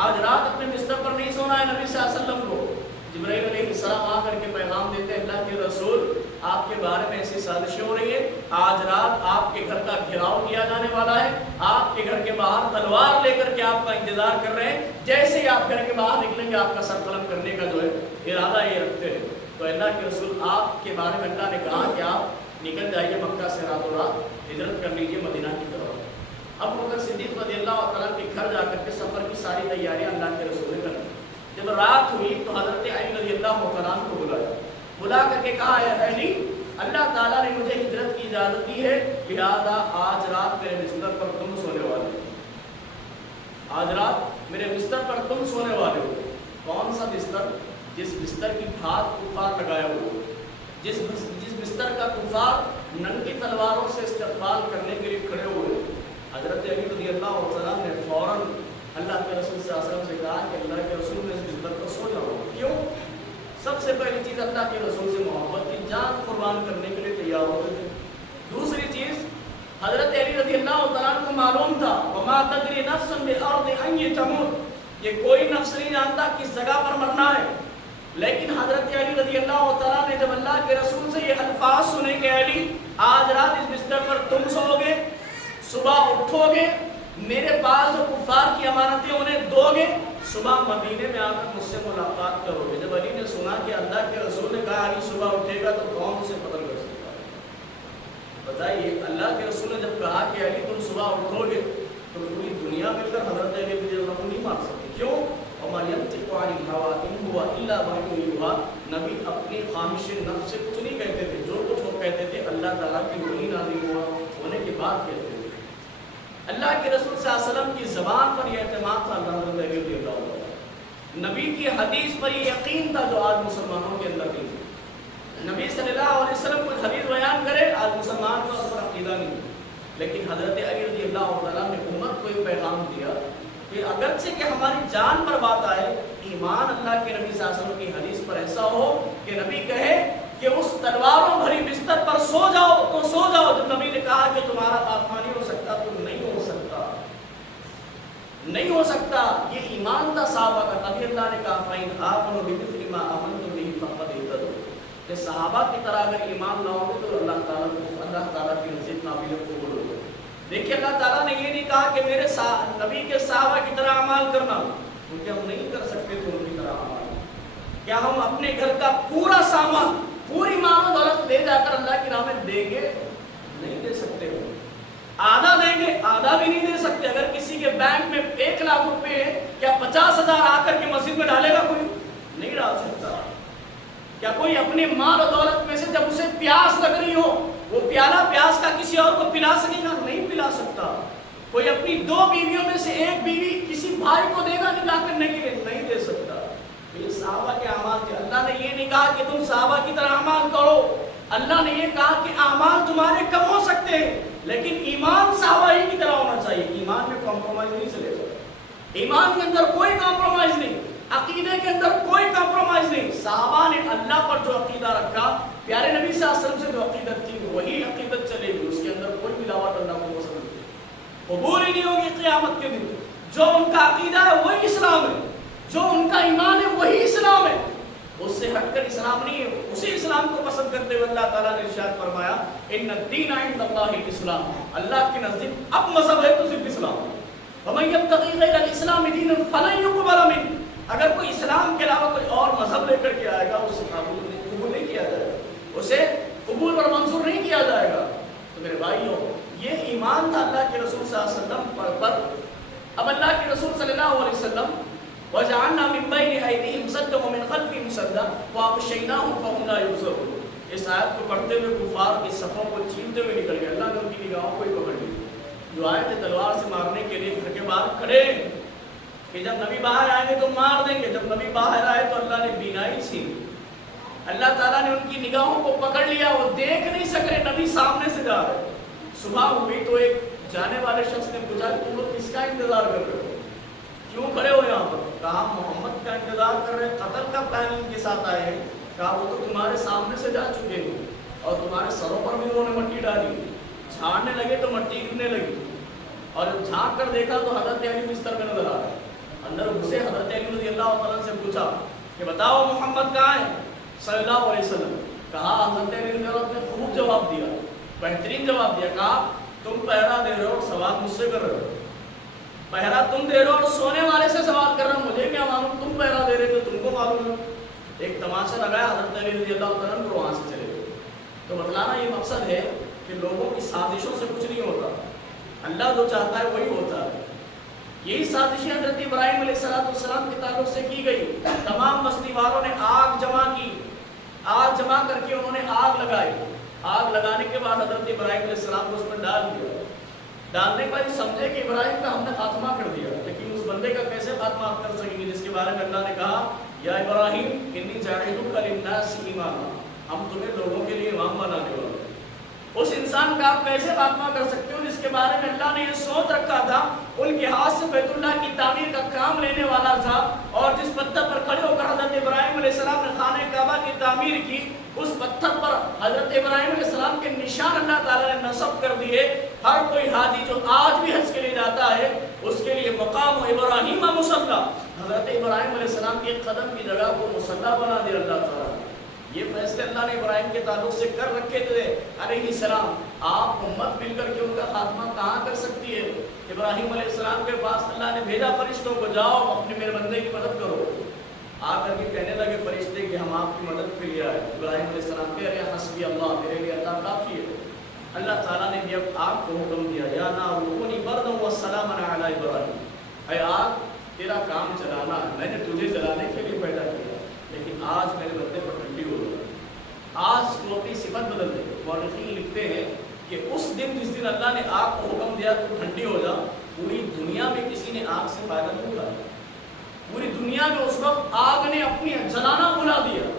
آج رات اپنے بستر پر نہیں سونا ہے نبی صلی اللہ علیہ وسلم کو۔ جبرائیل علیہ السلام آ کر کے پیغام دیتے ہیں اللہ کے رسول آپ کے بارے میں ایسی سازشیں ہو رہی ہے، آج رات آپ کے گھر کا گھیراؤ کیا جانے والا ہے، آپ کے گھر کے باہر تلوار لے کر کے آپ کا انتظار کر رہے ہیں، جیسے ہی آپ گھر کے باہر نکلیں گے آپ کا سر قلم کرنے کا جو ہے ارادہ یہ رکھتے ہیں۔ تو اللہ کے رسول آپ کے بارے میں اللہ نے کہا کہ آپ نکل جائیے مکہ سے راتوں رات، ہجرت کر لیجیے مدینہ کی طرف۔ ابو بکر صدیق رضی اللہ تعالیٰ کے گھر جا کر کے سفر کی ساری تیاریاں اللہ کے رسول نے کر دی. جب رات ہوئی تو حضرت علی رضی اللہ تعالیٰ کو بلایا, بلا کر کے کہا اے علی, اللہ تعالیٰ نے مجھے ہجرت کی اجازت دی ہے, لہذا آج رات میرے بستر پر تم سونے والے ہو. آج رات میرے بستر پر تم سونے والے ہو. کون سا بستر؟ جس بستر کی گھات کفار لگایا ہوا, جس بستر کا کفار ننگی تلواروں سے استقبال کرنے کے لیے کھڑے ہوئے. حضرت علی رضی اللہ عنہ نے فوراً اللہ کے رسول صلی اللہ علیہ وسلم سے کہا کہ اللہ کے رسول نے اس بستر پر سو جاؤ. کیوں؟ سب سے پہلی چیز اللہ کے رسول سے محبت کی, جان قربان کرنے کے لیے تیار ہوتے تھے. دوسری چیز حضرت علی رضی اللہ عنہ کو معلوم تھا وما تدری نفس بالارض ان تموت, یہ کوئی نفس نہیں جانتا کس جگہ پر مرنا ہے. لیکن حضرت علی رضی اللہ تعالیٰ نے جب اللہ کے رسول سے یہ الفاظ سنے کہ علی آج رات اس بستر پر تم سو گے, صبح اٹھو گے, میرے پاس جو کفار کی امانتیں انہیں دو گے, صبح مدینے میں آ کر مجھ سے ملاقات کرو گے. جب علی نے سنا کہ اللہ کے رسول نے کہا علی صبح اٹھے گا تو کون اسے قتل کر سکتا ہے؟ بتائیے, اللہ کے رسول نے جب کہا کہ علی تم صبح اٹھو گے تو پوری دنیا مل کر حضرت علی رضی اللہ عنہ نہیں مار سکتی. کیوں؟ وما ينطق عن الهوى ان هو الا وحی یوحی. نبی اپنی خواہش نفس سے کچھ نہیں کہتے تھے, جو کچھ وہ کہتے تھے اللہ تعالیٰ کی وحی نازل ہونے کے بعد کہتے تھے. اللہ کے رسول صلی اللہ علیہ وسلم کی زبان پر یہ اعتماد تھا اللہ رضی اللہ عنہ, نبی کی حدیث پر یہ یقین تھا جو آج مسلمانوں کے اندر نہیں. نبی صلی اللہ علیہ وسلم کچھ حدیث بیان کرے, آج مسلمان کو اس پر عقیدہ نہیں. لیکن حضرت علی رضی اللہ تعالیٰ نے امت کو ایک پیغام دیا کہ اگرچہ کہ ہماری جان پر بات آئے, ایمان اللہ کے نبی صلی اللہ علیہ وسلم کی حدیث پر ایسا ہو کہ نبی کہے کہ اس تلواروں بھری بستر پر سو جاؤ تو سو جاؤ. جب نبی نے کہا کہ تمہارا خاتمہ نہیں ہو سکتا تو نہیں ہو سکتا, نہیں ہو سکتا. یہ ایمان تھا صحابہ کا. نبی اللہ نے کہا فَإِنْ آمَنُوا بِمِثْلِ مَا آمَنْتُم بِهِ فَقَدِ اهْتَدَوْا, کہ صحابہ کی طرح اگر ایمان لاؤ گے تو اللہ تعالیٰ کی نزدیک قابل قبول ہوگا. دیکھیے اللہ تعالیٰ نے یہ نہیں کہا کہ میرے نبی کے صحابہ کی طرح اعمال کرنا, کیونکہ ہم نہیں کر سکتے تو ان کی طرح اعمال. کیا ہم اپنے گھر کا پورا سامان, پوری مال و دولت لے جا کر اللہ کی راہ میں دیں گے؟ نہیں دے سکتے. آدھا دیں گے, آدھا بھی نہیں دے سکتے. اگر کسی کے بینک میں 1 لاکھ روپے ہے, کیا 50,000 آ کر کے مسجد میں ڈالے گا؟ کوئی نہیں ڈال سکتا. کیا کوئی اپنے مال و دولت میں سے جب اسے پیاس لگ رہی ہو وہ پیالہ پیاس کا کسی اور کو پلا سکے گا؟ نہیں پلا سکتا. کوئی اپنی 2 بیویوں میں سے 1 بیوی کسی بھائی کو دے گا نکاح کرنے کے لیے؟ نہیں دے سکتا. یہ صحابہ کے اعمال تھے. اللہ نے یہ نہیں کہا کہ تم صحابہ کی طرح اعمال کرو, اللہ نے یہ کہا کہ اعمال تمہارے کم ہو سکتے ہیں لیکن ایمان صحابہ ہی کی طرح ہونا چاہیے. ایمان میں کمپرومائز نہیں چلے گا, ایمان کے اندر کوئی کمپرومائز نہیں, عقیدے کے اندر کوئی کمپرومائز نہیں. صحابہ نے اللہ پر جو عقیدہ رکھا, پیارے نبی صلی اللہ علیہ وسلم سے جو عقیدت تھی وہی عقیدت چلے گی. اس کے اندر کوئی ملاوٹ اللہ کو پسند نہیں, قبول ہی نہیں ہوگی قیامت کے دن. جو ان کا عقیدہ ہے وہی اسلام ہے, جو ان کا ایمان ہے وہی اسلام ہے. اس سے ہٹ کر اسلام نہیں ہے. اسی اسلام کو پسند کرتے ہوئے اللہ تعالیٰ نے ارشاد فرمایا ان الدین عند اللہ الاسلام, اللہ کے نزدیک اب مذہب ہے تو صرف اسلام. ومن یبتغی غیر الاسلام دینا فلن یقبل منہ, اگر کوئی اسلام کے علاوہ کوئی اور مذہب لے کر کے آئے گا اسے قبول نہیں کیا جائے گا, اسے قبول اور منظور نہیں کیا جائے گا. تو میرے بھائیوں, یہ ایمان تھا اللہ کے رسول صلی اللہ علیہ وسلم پر. اب اللہ کے رسول صلی اللہ علیہ وسلم وَجَعَلْنَا مِن بَيْنِ أَيْدِيهِمْ سَدًّا وَمِنْ خَلْفِهِمْ سَدًّا وَأَغْشَيْنَاهُمْ فَهُمْ لَا يُبْصِرُونَ. اس آیت کو پڑھتے ہوئے کفار کی صفوں کو چیرتے ہوئے نکل گئے. اللہ نے ان کی نگاہوں کو ہی پکڑ لی. جو آئے تھے تلوار سے مارنے کے لیے گھر کے باہر کھڑے کہ جب نبی باہر آئیں گے تو مار دیں گے. جب نبی باہر آئے تو اللہ نے بینائی چھین, اللہ تعالیٰ نے ان کی نگاہوں کو پکڑ لیا. وہ دیکھ نہیں سک رہے, نبی سامنے سے جا رہے. صبح ہوئی تو ایک جانے والے شخص نے پوچھا کہ تم لوگ کس کا انتظار کر رہے ہو, کیوں کھڑے ہو یہاں پر؟ کہا محمد کا انتظار کر رہے ہیں, قتل کا پلاننگ کے ساتھ آئے ہیں. کہا وہ تو تمہارے سامنے سے جا چکے ہیں اور تمہارے سروں پر بھی انہوں نے مٹی ڈالی. جھاڑنے لگے تو مٹی گرنے لگی, اور جب جھانک کر دیکھا تو حضرت علی بستر میں نظر آ رہا ہے. اندر گھسے حضرت علی رضی اللہ تعالیٰ سے پوچھا کہ بتاؤ محمد کہاں ہے صلی اللہ علیہ وسلم. کہا حضرت علی رضی اللہ نے خوب جواب دیا, بہترین جواب دیا. کہا تم پہرا دے رہے ہو اور سوال مجھ سے کر رہے ہو. پہرا تم دے رہے ہو اور سونے والے سے سوال کر رہا ہوں, مجھے کیا معلوم, تم پہرا دے رہے تو تم کو معلوم ہے. ایک تماشا لگایا, حضرت علی رضی اللہ تعالیٰ نے وہاں سے چلے گئے. تو بتلانا یہ مقصد ہے کہ لوگوں کی سازشوں سے کچھ نہیں ہوتا. اللہ جو چاہتا ہے وہی ہوتا ہے۔ یہی سازشیں حضرت ابراہیم علیہ السلام کے تعلق سے کی گئی۔ تمام بستی والوں نے آگ جمع کی، آگ جمع کر کے انہوں نے آگ لگائی۔ آگ لگانے کے بعد حضرت ابراہیم علیہ السلام کو اس پر ڈال دیا۔ ڈالنے کے بعد سمجھے کہ ابراہیم کا ہم نے خاتمہ کر دیا، لیکن اس بندے کا کیسے خاتمہ آپ کر سکیں گے جس کے بارے میں اللہ نے کہا یا ابراہیم انی جاعلک للناس اماما، ہم تمہیں لوگوں کے لیے امام بنانے والے ہیں۔ اس انسان کا آپ کیسے خاتمہ کر سکتے ہو جس کے بارے میں اللہ نے یہ سوچ رکھا تھا، ان کے ہاتھ سے بیت اللہ کی تعمیر کا کام لینے والا تھا، اور جس پتھر پر کھڑے ہو کر حضرت ابراہیم علیہ السلام نے خانہ کعبہ کی تعمیر کی، اس پتھر پر حضرت ابراہیم علیہ السلام کے نشان اللہ تعالیٰ نے نصب کر دیے۔ ہر کوئی حاجی جو آج بھی حج کے لیے جاتا ہے اس کے لیے مقام ابراہیم مصلی، حضرت ابراہیم علیہ السلام کے قدم کی جگہ کو مصلی بنا دیا اللہ تعالیٰ۔ یہ فیصلے اللہ نے ابراہیم کے تعلق سے کر رکھے تھے علیہ السلام۔ آپ امت مل کر کے ان کا خاتمہ کہاں کر سکتی ہے؟ ابراہیم علیہ السلام کے پاس اللہ نے بھیجا فرشتوں کو، جاؤ اپنے میرے بندے کی مدد کرو۔ آ کر کے کہنے لگے فرشتے کہ ہم آپ کی مدد کے لیے آئے۔ ابراہیم علیہ السلام کہہ رہے ہیں حسبی اللہ، میرے لیے اللہ کافی ہے۔ اللہ تعالیٰ نے بھی اب آگ کو حکم دیا یا نار کونی بردا وسلاما علی ابراہیم، اے آگ تیرا کام جلانا ہے، میں نے تجھے جلانے کے لیے پیدا کیا، لیکن آج میرے بندے پر ٹھنڈی ہو گئی۔ آج تو اپنی صفت بدل دے۔ مورخین لکھتے ہیں کہ اس دن جس دن اللہ نے آگ کو حکم دیا تو ٹھنڈی ہو جا، پوری دنیا میں کسی نے آگ سے فائدہ نہیں اٹھایا۔ پوری دنیا میں اس وقت آگ نے اپنی جلانا بلا دیا۔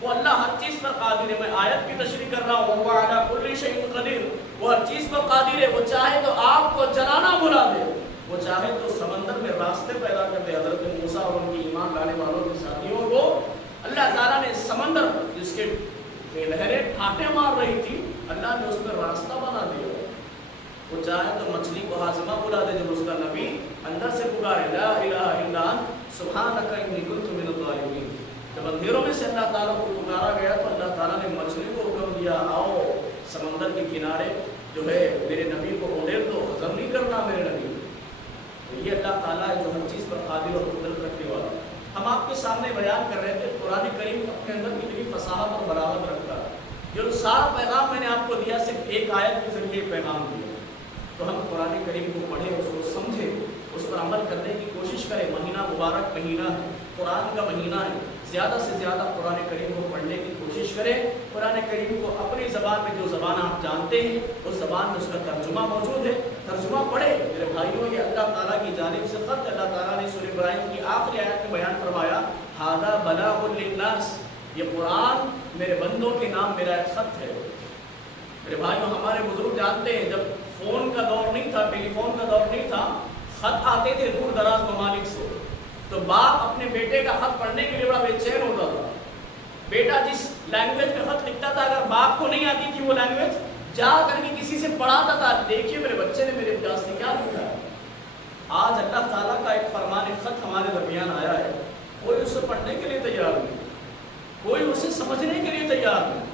وہ اللہ ہر چیز پر قادر ہے۔ میں آیت کی تشریح کر رہا ہوں، وہ علی کل شیء قدیر، وہ ہر چیز پر قادر ہے۔ وہ چاہے تو آگ کو جلانا بلا دے، وہ چاہے تو سمندر میں راستے پیدا کر دے۔ حضرت موسیٰ اور ان کی ایمان لانے والوں کے ساتھیوں کو اللہ تعالیٰ نے سمندر جس کے لہریں ٹھاٹے مار رہی تھی، اللہ نے اس پر راستہ بنا دیا۔ وہ چاہے تو مچھلی کو ہاضمہ بلا دے جب اس کا نبی اندر سے پکارے لا الہ الا انت سبحانک انی کنت من الظالمین۔ جب اندھیروں میں سے اللہ تعالیٰ کو پکارا گیا تو اللہ تعالیٰ نے مچھلی کو حکم دیا آؤ سمندر کے کنارے جو ہے میرے نبی کو ادھر دو، ہضم نہیں کرنا میرے نبی۔ تو یہ اللہ تعالیٰ ہے جو ہر چیز پر قادر اور قدرت رکھنے والا۔ ہم آپ کے سامنے بیان کر رہے تھے قرآن کریم اپنے اندر کتنی فصاحت اور بلاغت رکھتا ہے۔ جو سارا پیغام میں نے آپ کو دیا صرف ایک آیت کے ذریعے پیغام دیا، تو ہم قرآن کریم کو پڑھیں، اس کو سمجھیں، اس پر عمل کرنے کی کوشش کریں۔ مہینہ مبارک مہینہ ہے، قرآن کا مہینہ ہے، زیادہ سے زیادہ قرآن کریم کو پڑھنے کی کوشش کریں۔ قرآن کریم کو اپنی زبان میں، جو زبان آپ جانتے ہیں اس زبان میں اس کا ترجمہ موجود ہے، ترجمہ پڑھیں میرے بھائیوں۔ یہ اللہ تعالیٰ کی جانب سے خط، اللہ تعالیٰ نے سورہ ابراہیم کی آخری آیت میں بیان فرمایا ھذا بلاغ للناس، یہ قرآن میرے بندوں کے نام میرا ایک خط ہے۔ میرے بھائیوں ہمارے بزرگ جانتے ہیں جب فون کا دور نہیں تھا، ٹیلی فون کا دور نہیں تھا، خط آتے تھے دور دراز ممالک سے، تو باپ اپنے بیٹے کا خط پڑھنے کے لیے بڑا بے چین ہوتا تھا۔ بیٹا جس لینگویج میں خط لکھتا تھا اگر باپ کو نہیں آتی تھی وہ لینگویج، جا کر کے کسی سے پڑھاتا تھا، دیکھیے میرے بچے نے میرے واسطے کیا لکھا ہے۔ آج اللہ تعالیٰ کا ایک فرمان خط ہمارے درمیان آیا ہے، کوئی اسے پڑھنے کے لیے تیار نہیں، کوئی اسے سمجھنے کے لیے تیار نہیں۔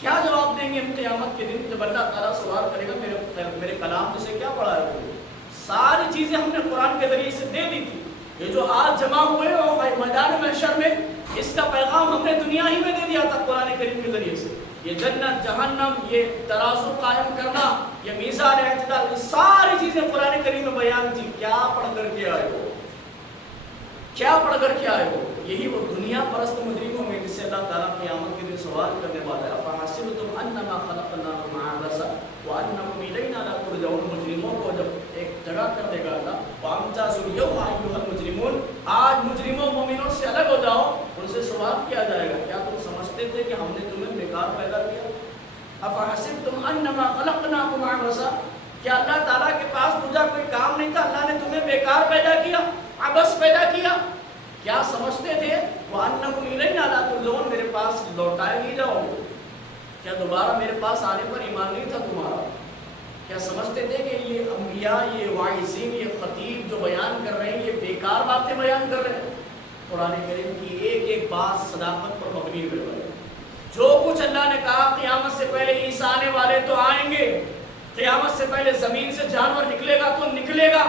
کیا جواب دیں گے ہم قیامت کے دن جب اللہ تعالیٰ سوال کرے گا میرے کلام میں سے کیا پڑھا ہے؟ ساری چیزیں ہم نے قرآن کے ذریعے سے دے دی تھی۔ یہ جو آج جمع ہوئے ہو میدان محشر میں، اس کا پیغام ہم نے دنیا ہی میں دے دیا تھا قرآن کریم کے ذریعے سے۔ یہ جنت جہنم، یہ ترازو قائم کرنا، یہ میزان اعتدال، یہ ساری چیزیں قرآن کریم میں بیان تھی۔ کیا پڑھ کر کے آئے ہو؟ کیا پڑھ کر کے آئے ہو؟ یہی وہ دنیا پرست مجرموں میں جس سے اللہ تعالیٰ قیامت کے دن سوال کرنے والا ہے۔ افحسبتم انما خلقناکم عبثا وانکم الینا لا ترجعون۔ مجرموں کو جب ایک جگہ کر دے گا اللہ، وامتازوا اليوم ایھا المجرمون، آج مجرموں مومنوں سے الگ ہو جاؤ، ان سے سوال کیا جائے گا کیا تم سمجھتے تھے کہ ہم نے تمہیں بیکار پیدا کیا؟ افحسبتم انما خلقناکم عبثا، کیا اللہ تعالیٰ کے پاس دوسرا کوئی کام نہیں تھا؟ اللہ نے تمہیں بیکار پیدا کیا، عبث پیدا کیا؟ کیا سمجھتے تھے وَأَنَّكُمْ إِلَيْنَا لَا تُرْجَعُونَ، میرے پاس لوٹائے نہیں جاؤ گے؟ کیا دوبارہ میرے پاس آنے پر ایمان نہیں تھا تمہارا؟ کیا سمجھتے تھے کہ یہ انبیاء، یہ واعظین، یہ خطیب جو بیان کر رہے ہیں یہ بیکار باتیں بیان کر رہے ہیں؟ قرآن کریم کی ایک ایک بات صداقت پر مبنی ہے۔ جو کچھ اللہ نے کہا قیامت سے پہلے عیسیٰ آنے والے تو آئیں گے، قیامت سے پہلے زمین سے جانور نکلے گا تو نکلے گا،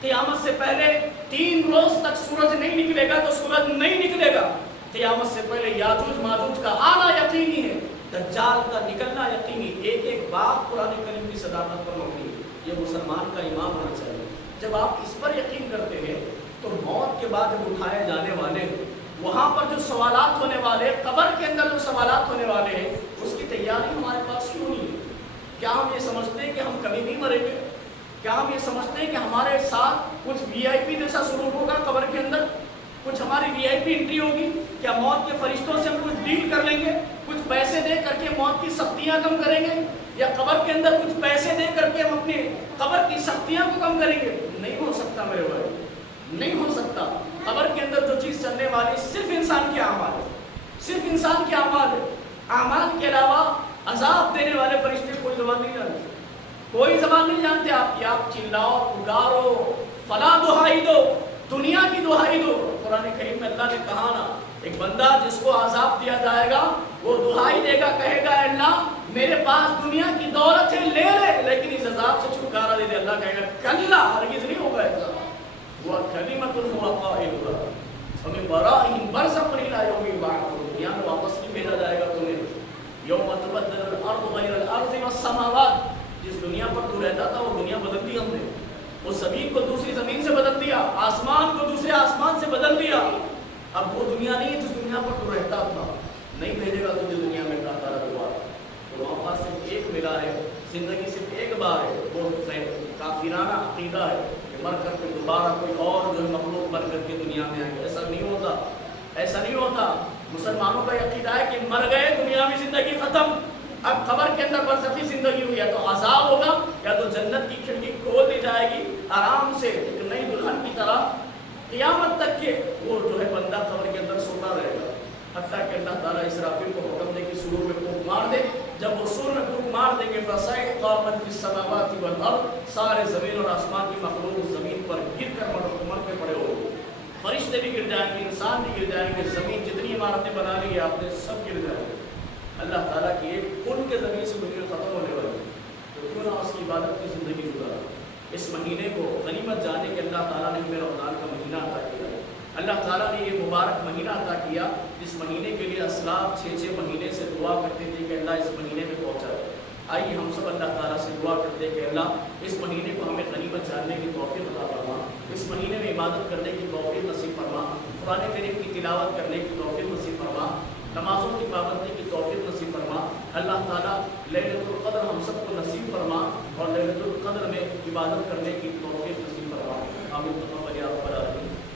قیامت سے پہلے 3 روز تک سورج نہیں نکلے گا تو سورج نہیں نکلے گا، قیامت سے پہلے یاجوج ماجوج کا آنا یقینی ہے، دجال کا نکلنا یقینی۔ ایک ایک بات قرآن کریم کی صداقت پر مبنی ہے۔ یہ مسلمان کا ایمان ہونا چاہیے۔ جب آپ اس پر یقین کرتے ہیں تو موت کے بعد جب اٹھائے جانے والے ہیں، وہاں پر جو سوالات ہونے والے، قبر کے اندر جو سوالات ہونے والے ہیں، اس کی تیاری ہمارے پاس کیوں نہیں ہے؟ کیا ہم یہ سمجھتے ہیں کہ ہم کبھی نہیں مریں گے؟ کیا ہم یہ سمجھتے ہیں کہ ہمارے ساتھ کچھ وی آئی پی جیسا سلوک ہوگا قبر کے اندر؟ کچھ ہماری وی آئی پی انٹری ہوگی؟ کیا موت کے فرشتوں سے ہم کچھ ڈیل کر لیں گے؟ کچھ پیسے دے کر کے موت کی سختیاں کم کریں گے؟ یا قبر کے اندر کچھ پیسے دے کر کے ہم اپنے قبر کی سختیاں کو کم کریں گے؟ نہیں ہو سکتا میرے بھائی، نہیں ہو سکتا۔ قبر کے اندر جو چیز چلنے والی صرف انسان کے اعمال ہے، صرف انسان کے اعمال ہے۔ اعمال کے علاوہ عذاب دینے والے فرشتے کوئی زبان نہیں جانتے، کوئی زبان نہیں جانتے آپ کی۔ آپ چلاؤ، پکارو، فلاں دہائی دو، دنیا کی دہائی دو۔ قرآن کریم میں اللہ نے کہا نا، ایک بندہ جس کو عذاب دیا جائے گا وہ دہائی دے گا، کہے گا اے اللہ میرے پاس دنیا کی دولت ہے، لے لے، لیکن اس عذاب سے چھٹکارا دے دے۔ اللہ کہے گا کلا، ہرگز نہیں ہوگا ایسا۔ وہ کلمۃ هو قائلها ومن ورائهم برزخ الى يوم يبعثون، دنیا میں واپس نہیں بھیجا جائے گا تمہیں۔ یوم تبدل الارض غیر الارض والسماوات، جس دنیا پر تو رہتا تھا وہ دنیا بدل دی ہم نے، وہ زمین کو دوسری زمین سے بدل دیا، آسمان کو دوسرے آسمان سے بدل دیا۔ اب وہ دنیا نہیں ہے جس دنیا پر تو رہتا تھا، نہیں بھیجے گا تجھے دنیا میں کہتا رہا دوبارہ۔ تو وہاں پاس صرف ایک ملا ہے، زندگی صرف ایک بار ہے۔ وہ کافرانہ عقیدہ ہے کہ مر کر کے دوبارہ کوئی اور جو ہے مخلوق بن کر کے دنیا میں آئے گا۔ ایسا نہیں ہوتا، ایسا نہیں ہوتا۔ مسلمانوں کا عقیدہ ہے کہ مر گئے، دنیاوی زندگی ختم، اب قبر کے اندر برزخی زندگی ہوئی ہے، تو عذاب ہوگا یا تو جنت کی کھڑکی کھول دی جائے گی آرام سے ایک نئی دلہن کی طرح، قیامت تک کے وہ جو ہے بندہ قبر کے اندر سوتا رہے گا، حتیٰ کہ اللہ تعالیٰ اسرافیل کو حکم دے کہ سور میں پھونک مار دے۔ جب وہ سور میں پھونک مار دیں گے فَصَعِقَ مَن فِي السَّمَاوَاتِ وَالْأَرْضِ، سارے زمین اور آسمان کی مخلوق زمین پر گر کر مر کے پڑے ہوں گے، فرشتے بھی گر جائیں گے، انسان بھی گر جائیں گے، زمین جتنی عمارتیں بنا لی ہے آپ نے سب گر جائیں گے۔ اللہ تعالیٰ کی ایک کن کے ذریعے سے دنیا ختم ہونے والی ہے، تو کیوں نہ اس کی عبادت کی زندگی گزارا۔ اس مہینے کو غنیمت جانے کہ اللہ تعالیٰ نے ہمیں رمضان کا مہینہ عطا کیا، اللہ تعالیٰ نے یہ مبارک مہینہ عطا کیا جس مہینے کے لیے اسلاف 6 مہینے سے دعا کرتے تھے کہ اللہ اس مہینے میں پہنچا ہے۔ آئیے ہم سب اللہ تعالیٰ سے دعا کرتے ہیں کہ اللہ اس مہینے کو ہمیں غنیمت جاننے کی توفیق عطا فرما، اس مہینے میں عبادت کرنے کی توفیق نصیب فرما، قرآن کریم کی تلاوت کرنے کی توفیق نصیب فرما، نمازوں کی پابندی کی توفیق نصیب فرما۔ اللہ تعالیٰ لیلۃ القدر ہم سب کو نصیب فرما اور لیلۃ القدر میں عبادت کرنے کی توفیق نصیب فرما۔ آمین۔